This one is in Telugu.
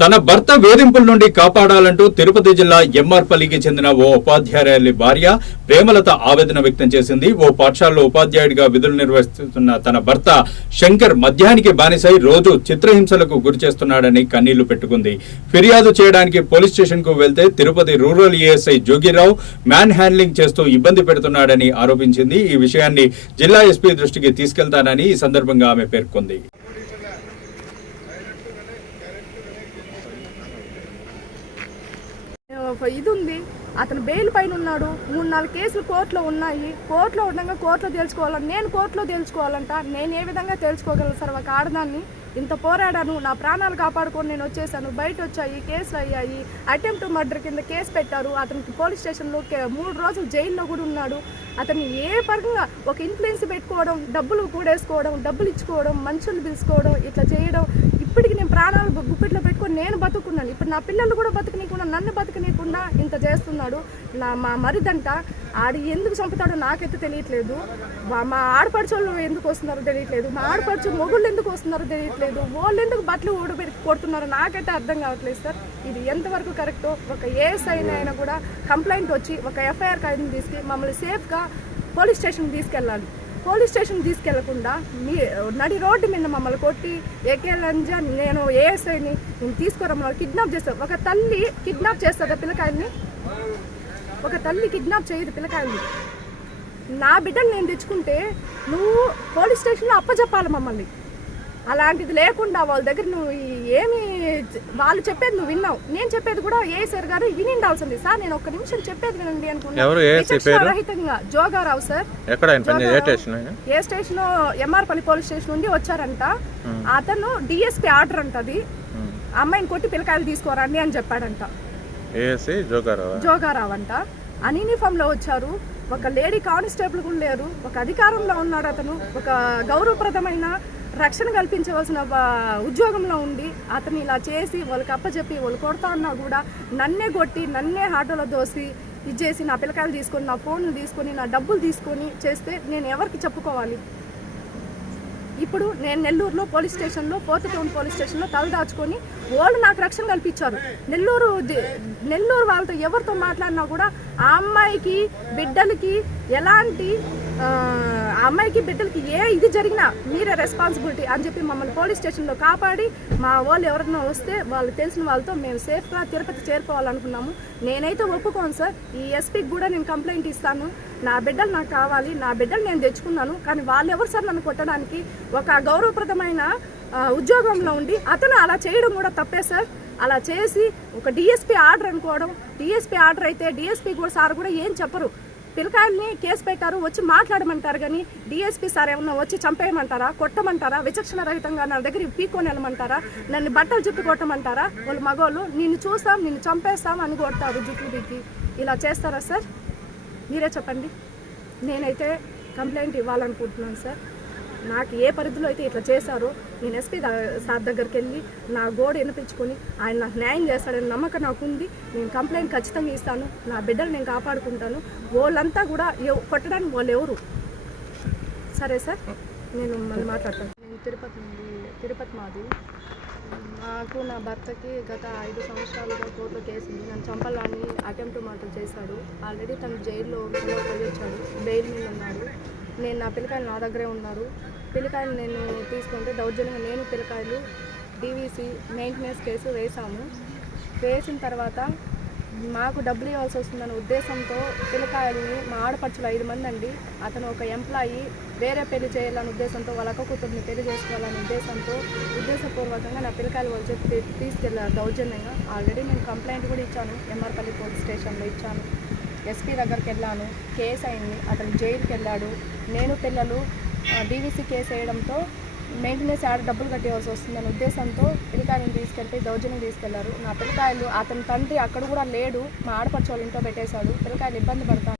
తన భర్త వేధింపుల నుండి కాపాడాలంటూ తిరుపతి జిల్లా ఎంఆర్పల్లికి చెందిన ఓ ఉపాధ్యాయురాలి భార్య ప్రేమలత ఆవేదన వ్యక్తం చేసింది. ఓ పాఠశాలలో ఉపాధ్యాయుడిగా విధులు నిర్వహిస్తున్న తన భర్త శంకర్ మద్యానికి బానిసై రోజు చిత్రహింసలకు గురిచేస్తున్నాడని కన్నీళ్లు పెట్టుకుంది. ఫిర్యాదు చేయడానికి పోలీస్ స్టేషన్ కు వెళ్తే Tirupati rural ASI Jogirao manhandling చేస్తూ ఇబ్బంది పెడుతున్నాడని ఆరోపించింది. ఈ విషయాన్ని జిల్లా ఎస్పీ దృష్టికి తీసుకెళ్తానని ఈ సందర్భంగా ఆమె పేర్కొంది. ఇది ఉంది, అతను బెయిల్ పైన ఉన్నాడు. 3-4 కేసులు కోర్టులో ఉన్నాయి. కోర్టులో ఉండగా కోర్టులో తేల్చుకోవాలని, నేను కోర్టులో తేల్చుకోవాలంట. నేను ఏ విధంగా తేల్చుకోగలను సార్? ఒక ఆడదాన్ని ఇంత పోరాడాను, నా ప్రాణాలు కాపాడుకొని నేను వచ్చేసాను. బయట వచ్చాయి, కేసులు అయ్యాయి. అటెంప్ట్ మర్డర్ కింద కేసు పెట్టారు. అతనికి పోలీస్ స్టేషన్లో 3 రోజులు జైల్లో కూడా ఉన్నాడు. అతన్ని ఏ పరంగా ఒక ఇన్ఫ్లుయెన్స్ పెట్టుకోవడం, డబ్బులు కూడేసుకోవడం, డబ్బులు ఇచ్చుకోవడం, మనుషులు పిలుచుకోవడం, ఇట్లా చేయడం. ఇప్పటికి నేను ప్రాణాలు గుప్పిట్లో పెట్టుకొని నేను బతుకున్నాను. ఇప్పుడు నా పిల్లలు కూడా బతకనీయకుండా, నన్ను బతకనీయకుండా ఇంత చేస్తున్నాడు. మా మరిదంట ఆడి ఎందుకు చంపుతాడో నాకైతే తెలియట్లేదు. మా ఆడపడుచోళ్ళు ఎందుకు వస్తున్నారో తెలియట్లేదు. మా ఆడపడుచు మొగుళ్ళు ఎందుకు వస్తున్నారో తెలియట్లేదు. వాళ్ళు ఎందుకు బట్టలు ఊడబెట్టి కొడుతున్నారో నాకైతే అర్థం కావట్లేదు సార్. ఇది ఎంతవరకు కరెక్టో? ఒక ఏఎస్ఐ అయినా కూడా కంప్లైంట్ వచ్చి ఒక ఎఫ్ఐఆర్ కాగితం తీసుకు మమ్మల్ని సేఫ్గా పోలీస్ స్టేషన్కి తీసుకెళ్ళాలి. పోలీస్ స్టేషన్ తీసుకెళ్లకుండా నడి రోడ్డు మీద మమ్మల్ని కొట్టి ఏకేలంజా నేను ఏఎస్ఐని నేను తీసుకురమ్మని కిడ్నాప్ చేస్తాను. ఒక తల్లి కిడ్నాప్ చేస్తుందా పిల్లకాయల్ని? ఒక తల్లి కిడ్నాప్ చేయదు పిల్లకాయల్ని. నా బిడ్డను నేను తెచ్చుకుంటే నువ్వు పోలీస్ స్టేషన్లో అప్పచెప్పాలి మమ్మల్ని. అలాంటిది లేకుండా వాళ్ళ దగ్గర నువ్వు ఏమి వాళ్ళు చెప్పేది నువ్వు విన్నావు, నేను చెప్పేది కూడా ఏఎస్ఆర్ గారు విని ఉండాల్సింది. సార్ నేను ఒక్క నిమిషం చెప్పేది వినండి అనుకున్నా. రహితంగా జోగారావు సార్. ఏ స్టేషన్? ఎంఆర్పల్లి పోలీస్ స్టేషన్ నుండి వచ్చారంట. అతను డిఎస్పీ ఆర్డర్ అంట, అది అమ్మాయిని కొట్టి పిల్లకాయలు తీసుకోరండి అని చెప్పాడంట. జోగారావు అంట. అన్యూనిఫామ్ లో వచ్చారు. ఒక లేడీ కానిస్టేబుల్ కూడా లేరు. ఒక అధికారంలో ఉన్నాడు అతను. ఒక గౌరవప్రదమైన రక్షణ కల్పించవలసిన ఉద్యోగంలో ఉండి అతను ఇలా చేసి వాళ్ళకి అప్పచెప్పి వాళ్ళు కొడతా ఉన్నా కూడా నన్నే కొట్టి, నన్నే ఆటోలో దోసి ఇది చేసి నా పిల్లకాయలు తీసుకొని, నా ఫోన్లు తీసుకొని, నా డబ్బులు తీసుకొని చేస్తే నేను ఎవరికి చెప్పుకోవాలి? ఇప్పుడు నేను నెల్లూరులో పోలీస్ స్టేషన్లో, 4th టౌన్ పోలీస్ స్టేషన్లో తలదాచుకొని వాళ్ళు నాకు రక్షణ కల్పించారు. నెల్లూరు వాళ్ళతో ఎవరితో మాట్లాడినా కూడా ఆ అమ్మాయికి బిడ్డలకి ఎలాంటి అమ్మాయికి బిడ్డలకి ఏ ఇది జరిగినా మీరే రెస్పాన్సిబిలిటీ అని చెప్పి మమ్మల్ని పోలీస్ స్టేషన్లో కాపాడి మా వాళ్ళు ఎవరైనా వస్తే వాళ్ళు తెలిసిన వాళ్ళతో మేము సేఫ్గా తిరుపతి చేరుకోవాలనుకున్నాము. నేనైతే ఒప్పుకోను సార్. ఈ ఎస్పీకి కూడా నేను కంప్లైంట్ ఇస్తాను. నా బిడ్డలు నాకు కావాలి, నా బిడ్డలు నేను తెచ్చుకున్నాను. కానీ వాళ్ళు ఎవరు సార్ నన్ను కొట్టడానికి? ఒక గౌరవప్రదమైన ఉద్యోగంలో ఉండి అతను అలా చేయడం కూడా తప్పే సార్. అలా చేసి ఒక డిఎస్పీ ఆర్డర్ అనుకోవడం, డిఎస్పీ ఆర్డర్ అయితే డిఎస్పీ కూడా సార్ కూడా ఏం చెప్పరు. పిల్లకాయల్ని కేసు పెట్టారు, వచ్చి మాట్లాడమంటారు. కానీ డిఎస్పీ సార్ ఏమన్నా వచ్చి చంపేయమంటారా, కొట్టమంటారా, విచక్షణ రహితంగా నా దగ్గర పీక్కొని వెళ్ళమంటారా, నన్ను బట్టలు జుట్టు కొట్టమంటారా? వాళ్ళు మగవాళ్ళు నిన్ను చూస్తాం, నిన్ను చంపేస్తాం అని కొడతారు జుట్టు పీకి. ఇలా చేస్తారా సార్? మీరే చెప్పండి. నేనైతే కంప్లైంట్ ఇవ్వాలనుకుంటున్నాను సార్. నాకు ఏ పరిధిలో అయితే ఇట్లా చేశారో నేను ఎస్పీ సార్ దగ్గరికి వెళ్ళి నా గోడు వినిపించుకొని ఆయన నాకు న్యాయం చేస్తాడని నమ్మకం నాకు ఉంది. నేను కంప్లైంట్ ఖచ్చితంగా ఇస్తాను. నా బిడ్డలు నేను కాపాడుకుంటాను. వాళ్ళంతా కూడా కొట్టడానికి వాళ్ళు ఎవరు? సరే సార్, నేను మళ్ళీ మాట్లాడతాను. నేను తిరుపతి మాది. నాకు నా భర్తకి గత 5 సంవత్సరాలుగా కోర్టులో కేసు ఉంది. నన్ను చంపాలని అటెంప్ట్ మర్డర్ చేశాడు. ఆల్రెడీ తను జైల్లో వచ్చాడు, బెయిల్ మీద ఉన్నాడు. నేను నా పిల్లకాయలు నా దగ్గరే ఉన్నారు. పిల్లకాయలు నేను తీసుకుంటే దౌర్జన్యంగా నేను పిల్లకాయలు డీవీసీ మెయింటెనెన్స్ కేసు వేసాము. వేసిన తర్వాత మాకు డబ్బులు ఇవ్వాల్సి వస్తుందనే ఉద్దేశంతో పిల్లకాయలని మా ఆడపడుచులు 5 మంది అండి. అతను ఒక ఎంప్లాయీ, వేరే పెళ్లి చేయాలనే ఉద్దేశంతో వాళ్ళ అక్క కూతుర్ని పెళ్లి చేసుకోవాలనే ఉద్దేశపూర్వకంగా నా పిల్లకాయలు వాళ్ళు చెప్పి తీసుకెళ్ళారు దౌర్జన్యంగా. ఆల్రెడీ నేను కంప్లైంట్ కూడా ఇచ్చాను, ఎంఆర్పల్లి పోలీస్ స్టేషన్లో ఇచ్చాను. ఎస్పీ దగ్గరికి వెళ్ళాను, కేసు అయింది. అతను జైలుకి వెళ్ళాడు. నేను పిల్లలు డీవీసీ కేసు వేయడంతో మెయింటెనెన్స్ డబ్బులు కట్టేవాల్సి వస్తుందనే ఉద్దేశంతో పిల్లకాయలను తీసుకెళ్ళి దౌర్జన్యం తీసుకెళ్లారు. నా పిల్లకాయలు, అతని తండ్రి అక్కడ కూడా లేడు, మా ఆడపడుచు వాళ్ళ ఇంట్లో పెట్టేశాడు. పిల్లకాయలు ఇబ్బంది పడతాను.